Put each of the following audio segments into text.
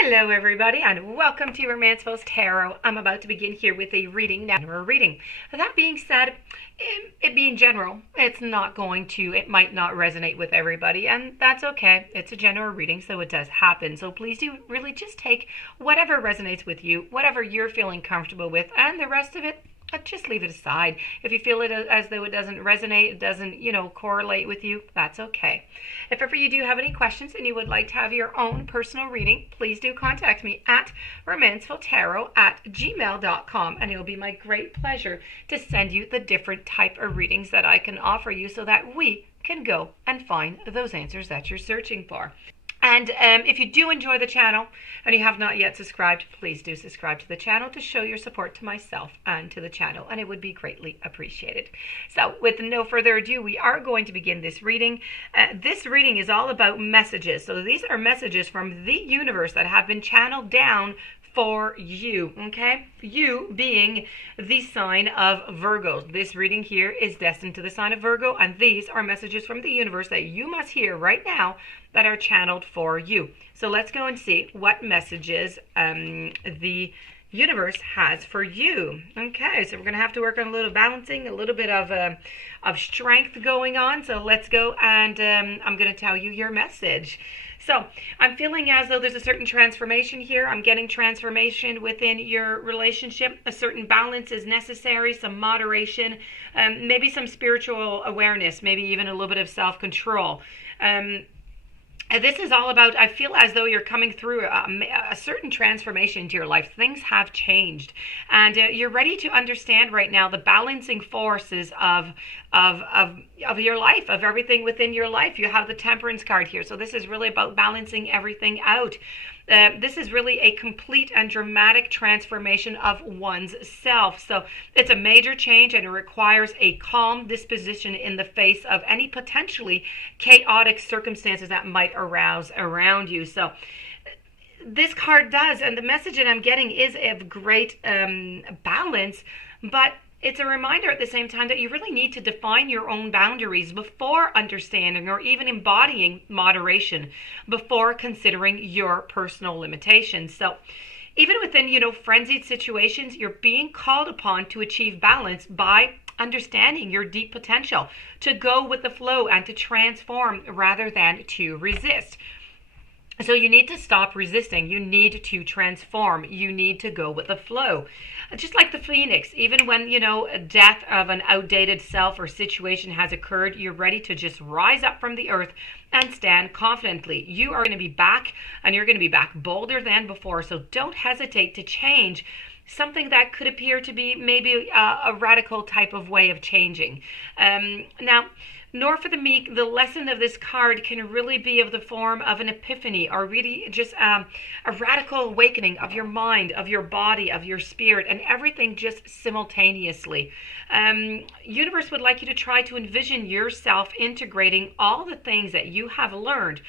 Hello everybody and welcome to Romanceful's Tarot. I'm about to begin here with a reading. Now we're reading. That being said, it being general, it might not resonate with everybody, and that's okay. It's a general reading, so it does happen. So please do really just take whatever resonates with you, whatever you're feeling comfortable with, and the rest of it, just leave it aside. If you feel it as though it doesn't resonate, it doesn't, correlate with you, that's okay. If ever you do have any questions and you would like to have your own personal reading, please do contact me at romancefultarot@gmail.com, and it will be my great pleasure to send you the different type of readings that I can offer you so that we can go and find those answers that you're searching for. And if you do enjoy the channel and you have not yet subscribed, please do subscribe to the channel to show your support to myself and to the channel, and it would be greatly appreciated. So with no further ado, we are going to begin this reading. This reading is all about messages. So these are messages from the universe that have been channeled down for you, okay? You being the sign of Virgo. This reading here is destined to the sign of Virgo, and these are messages from the universe that you must hear right now that are channeled for you. So let's go and see what messages the universe has for you. Okay, so we're going to have to work on a little balancing, a little bit of strength going on. So let's go, and I'm going to tell you your message. So I'm feeling as though there's a certain transformation here. I'm getting transformation within your relationship. A certain balance is necessary, some moderation, maybe some spiritual awareness, maybe even a little bit of self-control. This is all about, I feel as though you're coming through a certain transformation into your life. Things have changed, and you're ready to understand right now the balancing forces of your life, of everything within your life. You have the Temperance card here, so this is really about balancing everything out. This is really a complete and dramatic transformation of one's self. So it's a major change, and it requires a calm disposition in the face of any potentially chaotic circumstances that might arouse around you. So this card does, and the message that I'm getting is of great balance, but it's a reminder at the same time that you really need to define your own boundaries before understanding or even embodying moderation, before considering your personal limitations. So even within, frenzied situations, you're being called upon to achieve balance by understanding your deep potential, to go with the flow and to transform rather than to resist. So you need to stop resisting. You need to transform. You need to go with the flow. Just like the phoenix, even when, a death of an outdated self or situation has occurred, you're ready to just rise up from the earth and stand confidently. You are going to be back, and you're going to be back bolder than before. So don't hesitate to change something that could appear to be maybe a radical type of way of changing. Now, nor for the meek, the lesson of this card can really be of the form of an epiphany, or really just a radical awakening of your mind, of your body, of your spirit, and everything just simultaneously. Universe would like you to try to envision yourself integrating all the things that you have learned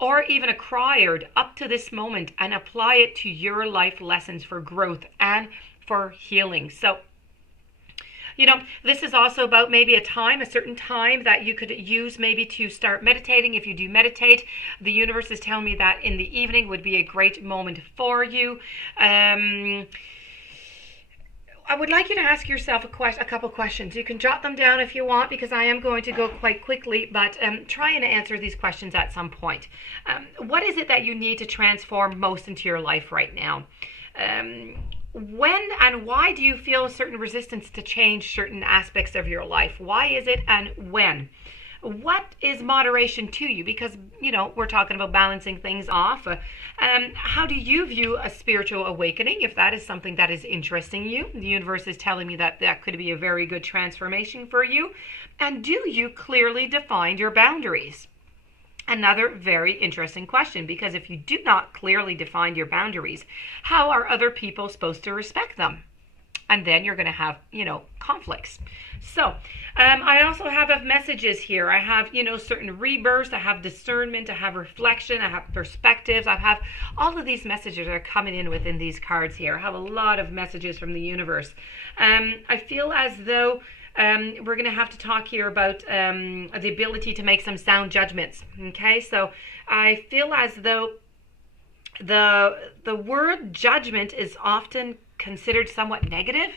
or even acquired up to this moment and apply it to your life lessons for growth and for healing. So this is also about maybe a certain time that you could use maybe to start meditating. If you do meditate, the universe is telling me that in the evening would be a great moment for you. I would like you to ask yourself a couple questions. You can jot them down if you want, because I am going to go quite quickly, but try and answer these questions at some point. What is it that you need to transform most into your life right now? When and why do you feel a certain resistance to change certain aspects of your life? Why is it, and when? What is moderation to you? Because, we're talking about balancing things off. How do you view a spiritual awakening? If that is something that is interesting you, the universe is telling me that that could be a very good transformation for you. And do you clearly define your boundaries? Another very interesting question, because if you do not clearly define your boundaries, how are other people supposed to respect them? And then you're going to have, conflicts. So I also have messages here. I have, certain rebirths. I have discernment. I have reflection. I have perspectives. I have all of these messages that are coming in within these cards here. I have a lot of messages from the universe. I feel as though we're going to have to talk here about the ability to make some sound judgments. Okay, so I feel as though The word judgment is often considered somewhat negative,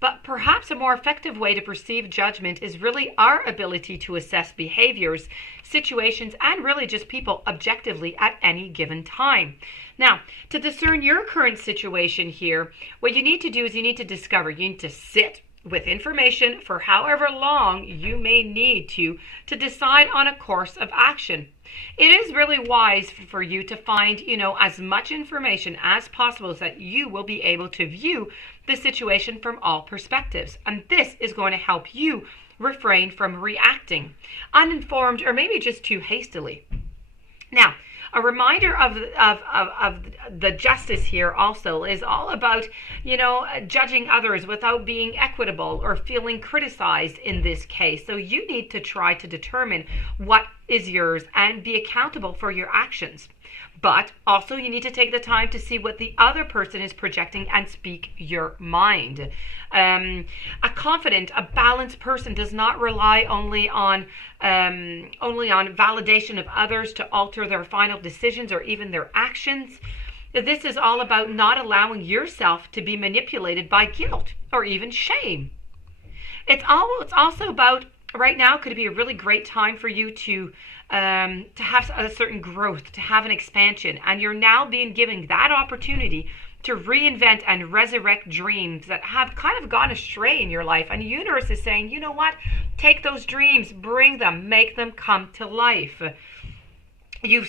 but perhaps a more effective way to perceive judgment is really our ability to assess behaviors, situations, and really just people objectively at any given time. Now, to discern your current situation here, what you need to do is you need to discover, you need to sit with information for however long you may need to decide on a course of action. It is really wise for you to find, as much information as possible so that you will be able to view the situation from all perspectives. And this is going to help you refrain from reacting uninformed or maybe just too hastily. Now, a reminder of the justice here also is all about, judging others without being equitable or feeling criticized in this case. So you need to try to determine what is yours and be accountable for your actions. But also you need to take the time to see what the other person is projecting and speak your mind. A confident, a balanced person does not rely only on validation of others to alter their final decisions or even their actions. This is all about not allowing yourself to be manipulated by guilt or even shame. It's also about, right now could be a really great time for you to have a certain growth, to have an expansion, and you're now being given that opportunity to reinvent and resurrect dreams that have kind of gone astray in your life. And the universe is saying, you know what? Take those dreams, bring them, make them come to life. You've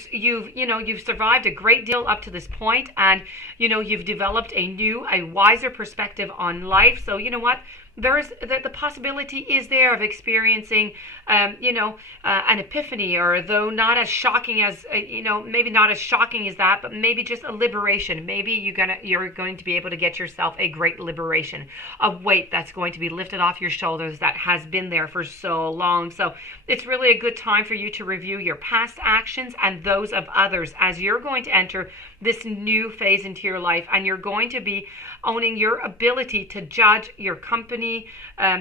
survived a great deal up to this point, and you've developed a wiser perspective on life. So you know what? There's the possibility is there of experiencing, an epiphany, or though not as shocking as, maybe not as shocking as that, but maybe just a liberation. Maybe you're going to be able to get yourself a great liberation, a weight that's going to be lifted off your shoulders that has been there for so long. So it's really a good time for you to review your past actions and those of others as you're going to enter this new phase into your life, and you're going to be owning your ability to judge your company,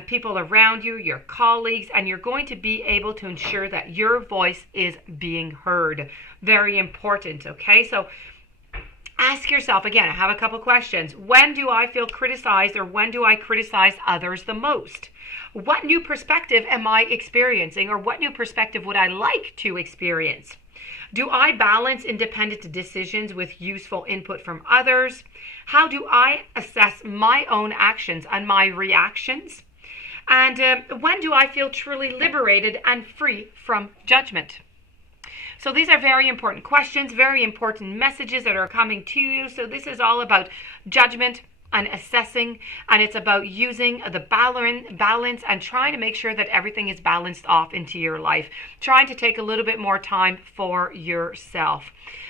people around you, your colleagues, and you're going to be able to ensure that your voice is being heard. Very important, okay? So ask yourself, again, I have a couple questions. When do I feel criticized, or when do I criticize others the most? What new perspective am I experiencing, or what new perspective would I like to experience? Do I balance independent decisions with useful input from others? How do I assess my own actions and my reactions? And when do I feel truly liberated and free from judgment? So these are very important questions, very important messages that are coming to you. So this is all about judgment and assessing, and it's about using the balance and trying to make sure that everything is balanced off into your life, trying to take a little bit more time for yourself.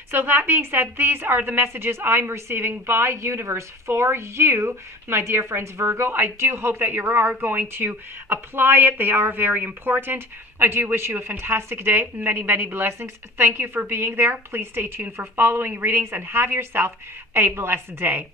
So that being said, these are the messages I'm receiving by universe for you, my dear friends Virgo. I do hope that you are going to apply it. They are very important. I do wish you a fantastic day. Many, many blessings. Thank you for being there. Please stay tuned for following readings and have yourself a blessed day.